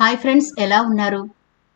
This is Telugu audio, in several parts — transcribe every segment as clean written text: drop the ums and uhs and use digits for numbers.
హాయ్ ఫ్రెండ్స్, ఎలా ఉన్నారు?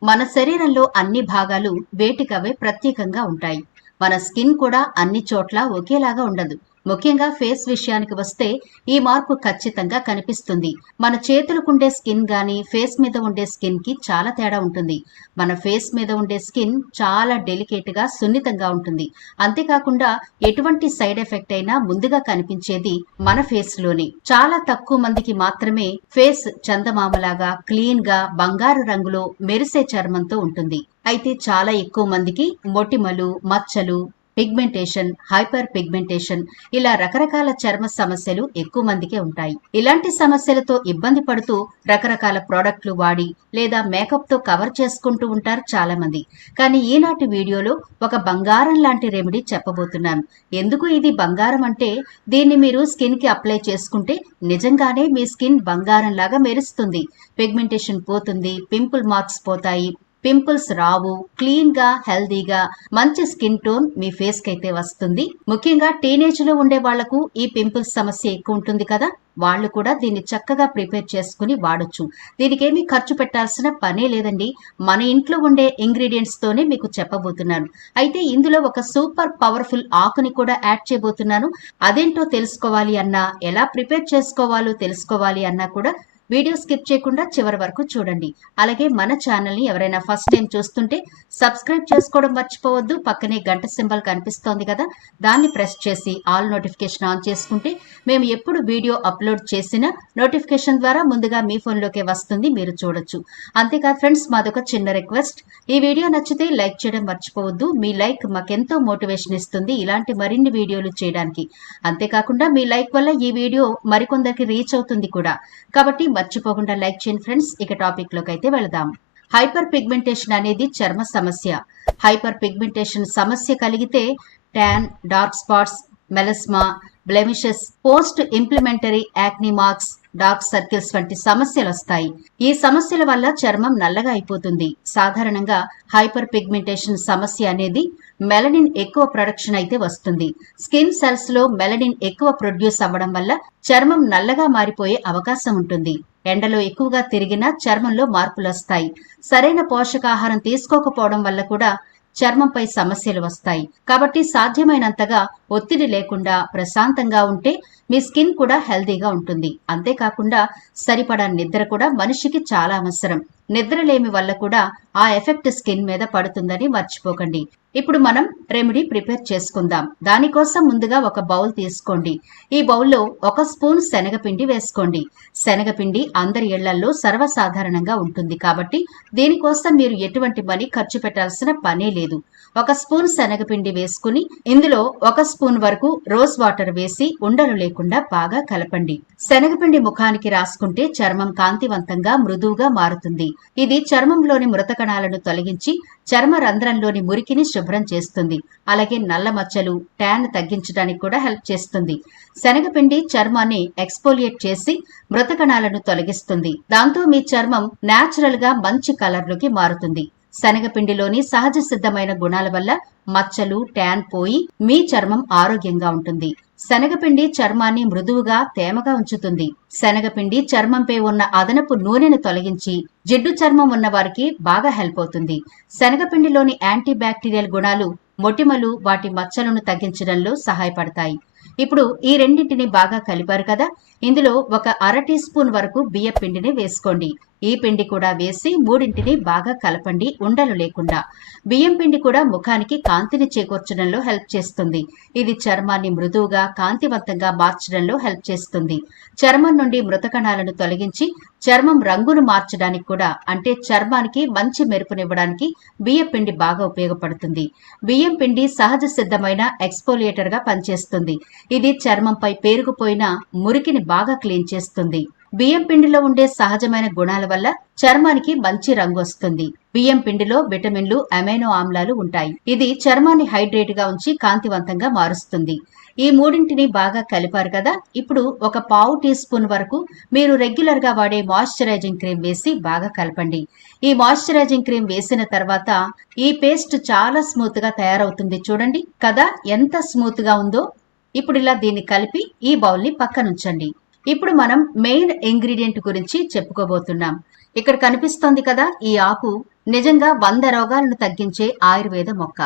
మన శరీరంలో అన్ని భాగాలు వేటికవే ప్రత్యేకంగా ఉంటాయి. మన స్కిన్ కూడా అన్ని చోట్ల ఒకేలాగా ఉండదు. ముఖ్యంగా ఫేస్ విషయానికి వస్తే ఈ మార్పు ఖచ్చితంగా కనిపిస్తుంది. మన చేతులకుండే స్కిన్ గాని ఫేస్ మీద ఉండే స్కిన్ కి చాలా తేడా ఉంటుంది. మన ఫేస్ మీద ఉండే స్కిన్ చాలా డెలికేట్ గా సున్నితంగా ఉంటుంది. అంతేకాకుండా ఎటువంటి సైడ్ ఎఫెక్ట్ అయినా ముందుగా కనిపించేది మన ఫేస్ లోనే. చాలా తక్కువ మందికి మాత్రమే ఫేస్ చందమామలాగా క్లీన్ గా బంగారు రంగులో మెరిసే చర్మంతో ఉంటుంది. అయితే చాలా ఎక్కువ మందికి మొటిమలు, మచ్చలు, పిగ్మెంటేషన్, హైపర్ పిగ్మెంటేషన్ ఇలా రకరకాల చర్మ సమస్యలు ఎక్కువ మందికే ఉంటాయి. ఇలాంటి సమస్యలతో ఇబ్బంది పడుతూ రకరకాల ప్రోడక్ట్లు వాడి లేదా మేకప్ తో కవర్ చేసుకుంటూ ఉంటారు చాలా మంది. కానీ ఈనాటి వీడియోలో ఒక బంగారం లాంటి రెమెడీ చెప్పబోతున్నాను. ఎందుకు ఇది బంగారం అంటే, దీన్ని మీరు స్కిన్ కి అప్లై చేసుకుంటే నిజంగానే మీ స్కిన్ బంగారం లాగా మెరుస్తుంది. పిగ్మెంటేషన్ పోతుంది, పింపుల్ మార్క్స్ పోతాయి, పింపుల్స్ రావు, క్లీన్ గా హెల్దీగా మంచి స్కిన్ టోన్ మీ ఫేస్ కి అయితే వస్తుంది. ముఖ్యంగా టీనేజ్ లో ఉండే వాళ్లకు ఈ పింపుల్స్ సమస్య ఎక్కువ ఉంటుంది కదా, వాళ్ళు కూడా దీన్ని చక్కగా ప్రిపేర్ చేసుకుని వాడొచ్చు. దీనికేమీ ఖర్చు పెట్టాల్సిన పనే లేదండి. మన ఇంట్లో ఉండే ఇంగ్రీడియంట్స్ తోనే మీకు చెప్పబోతున్నాను. అయితే ఇందులో ఒక సూపర్ పవర్ఫుల్ ఆకుని కూడా యాడ్ చేయబోతున్నాను. అదేంటో తెలుసుకోవాలి అన్నా, ఎలా ప్రిపేర్ చేసుకోవాలో తెలుసుకోవాలి అన్నా కూడా వీడియో స్కిప్ చేయకుండా చివరి వరకు చూడండి. అలాగే మన ఛానల్ ని ఎవరైనా ఫస్ట్ టైం చూస్తుంటే సబ్స్క్రైబ్ చేసుకోవడం మర్చిపోవద్దు. పక్కనే గంట సింబల్ కనిపిస్తోంది కదా, దాన్ని ప్రెస్ చేసి ఆల్ నోటిఫికేషన్ ఆన్ చేసుకుంటే మేము ఎప్పుడు వీడియో అప్లోడ్ చేసినా నోటిఫికేషన్ ద్వారా ముందుగా మీ ఫోన్లోకే వస్తుంది, మీరు చూడొచ్చు. అంతేకాదు ఫ్రెండ్స్, మాదొక చిన్న రిక్వెస్ట్, ఈ వీడియో నచ్చితే లైక్ చేయడం మర్చిపోవద్దు. మీ లైక్ మాకెంతో మోటివేషన్ ఇస్తుంది ఇలాంటి మరిన్ని వీడియోలు చేయడానికి. అంతేకాకుండా మీ లైక్ వల్ల ఈ వీడియో మరికొందరికి రీచ్ అవుతుంది కూడా. కాబట్టి మర్చిపోకుండా లైక్ చేయండి ఫ్రెండ్స్. ఇక టాపిక్ లోకి అయితే వెళదాం. హైపర్ పిగ్మెంటేషన్ అనేది చర్మ సమస్య. హైపర్ పిగ్మెంటేషన్ సమస్య కలిగితే tan, dark spots, melasma, blemishes, post inflammatory acne marks, dark circles వంటి సమస్యలు వస్తాయి. ఈ సమస్యల వల్ల చర్మం నల్లగా అయిపోతుంది. సాధారణంగా హైపర్ పిగ్మెంటేషన్ సమస్య అనేది మెలనిన్ ఎక్కువ ప్రొడక్షన్ అయితే వస్తుంది. స్కిన్ సెల్స్ లో మెలనిన్ ఎక్కువ ప్రొడ్యూస్ అవ్వడం వల్ల చర్మం నల్లగా మారిపోయే అవకాశం ఉంటుంది. ఎండలో ఎక్కువగా తిరిగినా చర్మంలో మార్పులు వస్తాయి. సరైన పోషకాహారం తీసుకోకపోవడం వల్ల కూడా చర్మంపై సమస్యలు వస్తాయి. కాబట్టి సాధ్యమైనంతగా ఒత్తిడి లేకుండా ప్రశాంతంగా ఉంటే మీ స్కిన్ కూడా హెల్దీగా ఉంటుంది. అంతేకాకుండా సరిపడా నిద్ర కూడా మనిషికి చాలా అవసరం. నిద్రలేమి వల్ల కూడా ఆ ఎఫెక్ట్ స్కిన్ మీద పడుతుందని మర్చిపోకండి. ఇప్పుడు మనం రెమెడీ ప్రిపేర్ చేసుకుందాం. దానికోసం ముందుగా ఒక బౌల్ తీసుకోండి. ఈ బౌల్లో 1 స్పూన్ శనగపిండి వేసుకోండి. శనగపిండి అందరి ఇళ్లల్లో సర్వసాధారణంగా ఉంటుంది కాబట్టి దీనికోసం మీరు ఎటువంటి మనీ ఖర్చు పెట్టాల్సిన పనే లేదు. 1 స్పూన్ శనగపిండి వేసుకుని ఇందులో 1 స్పూన్ వరకు రోజ్ వాటర్ వేసి ఉండలు లేకుండా బాగా కలపండి. శనగపిండి ముఖానికి రాసుకుంటే చర్మం కాంతివంతంగా మృదువుగా మారుతుంది. ఇది చర్మంలోని మృత కణాలను తొలగించి చర్మ రంధ్రంలోని మురికిని శుభ్రం చేస్తుంది. అలాగే నల్ల మచ్చలు, ట్యాన్ తగ్గించడానికి కూడా హెల్ప్ చేస్తుంది. శనగపిండి చర్మాన్ని ఎక్స్పోలియేట్ చేసి మృత కణాలను తొలగిస్తుంది. దాంతో మీ చర్మం నేచురల్ గా మంచి కలర్ లోకి మారుతుంది. శనగపిండిలోని సహజ సిద్ధమైన గుణాల వల్ల మచ్చలు, ట్యాన్ పోయి మీ చర్మం ఆరోగ్యంగా ఉంటుంది. శనగపిండి చర్మాన్ని మృదువుగా తేమగా ఉంచుతుంది. శనగపిండి చర్మంపై ఉన్న అదనపు నూనెను తొలగించి జిడ్డు చర్మం ఉన్న వారికి బాగా హెల్ప్ అవుతుంది. శనగపిండిలోని యాంటీ బ్యాక్టీరియల్ గుణాలు మొటిమలు, వాటి మచ్చలను తగ్గించడంలో సహాయపడతాయి. ఇప్పుడు ఈ రెండింటిని బాగా కలిపారు కదా, ఇందులో ఒక 1/2 టీ స్పూన్ వరకు బియ్య పిండిని వేసుకోండి. ఈ పిండి కూడా వేసి మూడింటిని బాగా కలపండి, ఉండలు లేకుండా. బియ్యం పిండి కూడా ముఖానికి కాంతిని చేకూర్చడంలో హెల్ప్ చేస్తుంది. ఇది చర్మాన్ని మృదువుగా కాంతివంతంగా మార్చడంలో హెల్ప్ చేస్తుంది. చర్మం నుండి మృత కణాలను తొలగించి చర్మం రంగును మార్చడానికి కూడా, అంటే చర్మానికి మంచి మెరుపునివ్వడానికి బియ్యం పిండి బాగా ఉపయోగపడుతుంది. బియ్యం పిండి సహజ సిద్ధమైన ఎక్స్పోలియేటర్ గా పనిచేస్తుంది. ఇది చర్మంపై పేరుకుపోయిన మురికిని బాగా క్లీన్ చేస్తుంది. బియ్యం పిండిలో ఉండే సహజమైన గుణాల వల్ల చర్మానికి మంచి రంగు వస్తుంది. బియ్యం పిండిలో విటమిన్లు, అమైనో ఆమ్లాలు ఉంటాయి. ఇది చర్మాన్ని హైడ్రేట్ గా ఉంచి కాంతివంతంగా మారుస్తుంది. ఈ మూడింటిని బాగా కలిపారు కదా, ఇప్పుడు ఒక 1/4 టీ స్పూన్ వరకు మీరు రెగ్యులర్ గా వాడే మాయిశ్చరైజింగ్ క్రీమ్ వేసి బాగా కలపండి. ఈ మాయిశ్చరైజింగ్ క్రీమ్ వేసిన తర్వాత ఈ పేస్ట్ చాలా స్మూత్ గా తయారవుతుంది. చూడండి కదా ఎంత స్మూత్ గా ఉందో. ఇప్పుడు ఇలా దీన్ని కలిపి ఈ బౌల్ ని పక్కనుంచండి. ఇప్పుడు మనం మెయిన్ ఇంగ్రీడియంట్ గురించి చెప్పుకోబోతున్నాం. ఇక్కడ కనిపిస్తోంది కదా, ఈ ఆకు నిజంగా 100 రోగాలను తగ్గించే ఆయుర్వేద మొక్క.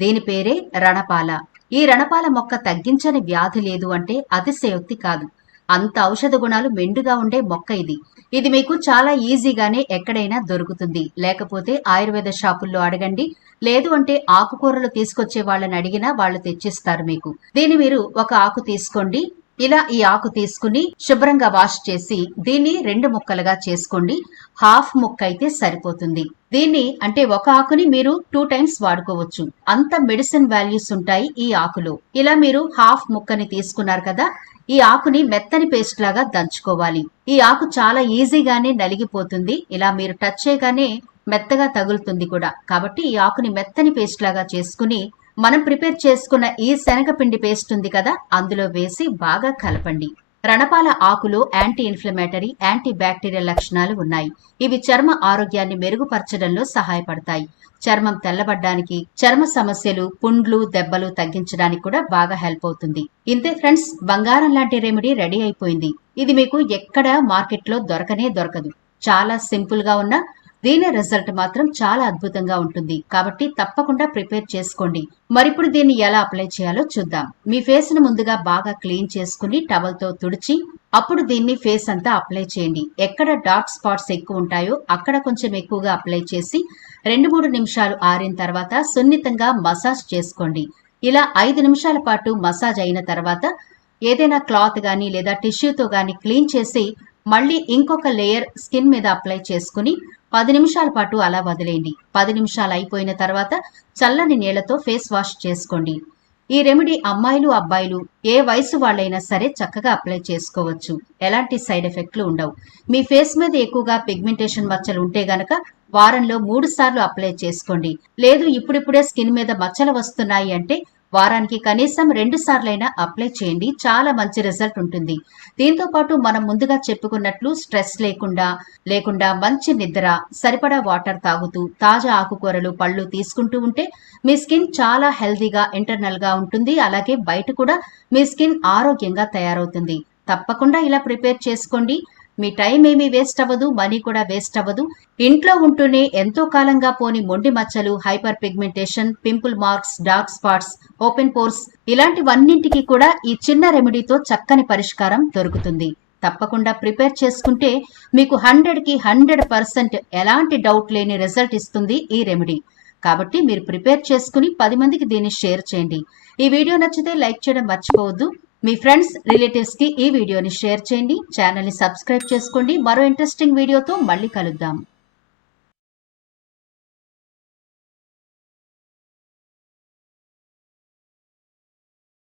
దీని పేరే రణపాల. ఈ రణపాల మొక్క తగ్గించని వ్యాధి లేదు అంటే అతిశయోక్తి కాదు. అంత ఔషధ గుణాలు మెండుగా ఉండే మొక్క ఇది. ఇది మీకు చాలా ఈజీగానే ఎక్కడైనా దొరుకుతుంది. లేకపోతే ఆయుర్వేద షాపుల్లో అడగండి. లేదు అంటే ఆకుకూరలు తీసుకొచ్చే వాళ్ళని అడిగినా వాళ్ళు తెచ్చిస్తారు మీకు. దీన్ని మీరు ఒక ఆకు తీసుకోండి. ఇలా ఈ ఆకు తీసుకుని శుభ్రంగా వాష్ చేసి దీన్ని 2 ముక్కలుగా చేసుకోండి. హాఫ్ ముక్క అయితే సరిపోతుంది. దీన్ని అంటే ఒక ఆకుని మీరు 2 టైమ్స్ వాడుకోవచ్చు. అంత మెడిసిన్ వాల్యూస్ ఉంటాయి ఈ ఆకులో. ఇలా మీరు హాఫ్ ముక్కని తీసుకున్నారు కదా, ఈ ఆకుని మెత్తని పేస్ట్ లాగా దంచుకోవాలి. ఈ ఆకు చాలా ఈజీగానే నలిగిపోతుంది. ఇలా మీరు టచ్ చేయగానే మెత్తగా తగులుతుంది కూడా. కాబట్టి ఈ ఆకుని మెత్తని పేస్ట్ లాగా చేసుకుని మనం ప్రిపేర్ చేసుకున్న ఈ శనగపిండి పేస్ట్ ఉంది కదా, అందులో వేసి బాగా కలపండి. రణపాల ఆకులో యాంటీ ఇన్ఫ్లమేటరీ, యాంటీ బ్యాక్టీరియల్ లక్షణాలు ఉన్నాయి. ఇవి చర్మ ఆరోగ్యాన్ని మెరుగుపరచడంలో సహాయపడతాయి. చర్మం తెల్లబడ్డానికి, చర్మ సమస్యలు, పుండ్లు, దెబ్బలు తగ్గించడానికి కూడా బాగా హెల్ప్ అవుతుంది. ఇంతే ఫ్రెండ్స్, బంగారం లాంటి రెమెడీ రెడీ అయిపోయింది. ఇది మీకు ఎక్కడ మార్కెట్లో దొరకనే దొరకదు. చాలా సింపుల్ గా ఉన్న దీని రిజల్ట్ మాత్రం చాలా అద్భుతంగా ఉంటుంది. కాబట్టి తప్పకుండా ప్రిపేర్ చేసుకోండి. మరిప్పుడు దీన్ని ఎలా అప్లై చేయాలో చూద్దాం. మీ ఫేస్ ను ముందుగా బాగా క్లీన్ చేసుకుని టవల్ తో తుడిచి అప్పుడు దీన్ని ఫేస్ అంతా అప్లై చేయండి. ఎక్కడ డార్క్ స్పాట్స్ ఎక్కువ ఉంటాయో అక్కడ కొంచెం ఎక్కువగా అప్లై చేసి 2-3 నిమిషాలు ఆరిన తర్వాత సున్నితంగా మసాజ్ చేసుకోండి. ఇలా 5 నిమిషాల పాటు మసాజ్ అయిన తర్వాత ఏదైనా క్లాత్ గానీ లేదా టిష్యూతో గానీ క్లీన్ చేసి మళ్ళీ ఇంకొక లేయర్ స్కిన్ మీద అప్లై చేసుకుని 10 నిమిషాల పాటు అలా వదిలేయండి. 10 నిమిషాలు అయిపోయిన తర్వాత చల్లని నీళ్లతో ఫేస్ వాష్ చేసుకోండి. ఈ రెమెడీ అమ్మాయిలు, అబ్బాయిలు ఏ వయసు వాళ్ళైనా సరే చక్కగా అప్లై చేసుకోవచ్చు. ఎలాంటి సైడ్ ఎఫెక్ట్లు ఉండవు. మీ ఫేస్ మీద ఎక్కువగా పిగ్మెంటేషన్ మచ్చలు ఉంటే గనక వారంలో 3 సార్లు అప్లై చేసుకోండి. లేదు ఇప్పుడిప్పుడే స్కిన్ మీద మచ్చలు వస్తున్నాయి అంటే వారానికి కనీసం 2 సార్లైనా అప్లై చేయండి. చాలా మంచి రిజల్ట్ ఉంటుంది. దీంతో పాటు మనం ముందుగా చెప్పుకున్నట్లు స్ట్రెస్ లేకుండా మంచి నిద్ర, సరిపడా వాటర్ తాగుతూ, తాజా ఆకుకూరలు, పళ్ళు తీసుకుంటూ ఉంటే మీ స్కిన్ చాలా హెల్దీగా, ఇంటర్నల్ గా ఉంటుంది. అలాగే బయట కూడా మీ స్కిన్ ఆరోగ్యంగా తయారవుతుంది. తప్పకుండా ఇలా ప్రిపేర్ చేసుకోండి. మీ టైం ఏమీ వేస్ట్ అవ్వదు, మనీ కూడా వేస్ట్ అవ్వదు. ఇంట్లో ఉంటూనే ఎంతో కాలంగా పోని మొండి మచ్చలు, hyper pigmentation, pimple marks, dark spots, open pores ఇలాంటివన్నింటికి కూడా ఈ చిన్న రెమెడీతో చక్కని పరిష్కారం దొరుకుతుంది. తప్పకుండా ప్రిపేర్ చేసుకుంటే మీకు 100కి 100% ఎలాంటి డౌట్ లేని రిజల్ట్ ఇస్తుంది ఈ రెమెడీ. కాబట్టి మీరు ప్రిపేర్ చేసుకుని 10 మందికి దీన్ని షేర్ చేయండి. ఈ వీడియో నచ్చితే లైక్ చేయడం మర్చిపోవద్దు. మీ ఫ్రెండ్స్, రిలేటివ్స్ కి ఈ వీడియోని షేర్ చేయండి. ఛానల్ ని సబ్స్క్రైబ్ చేసుకోండి. మరో ఇంట్రెస్టింగ్ వీడియోతో మళ్ళీ కలుద్దాం.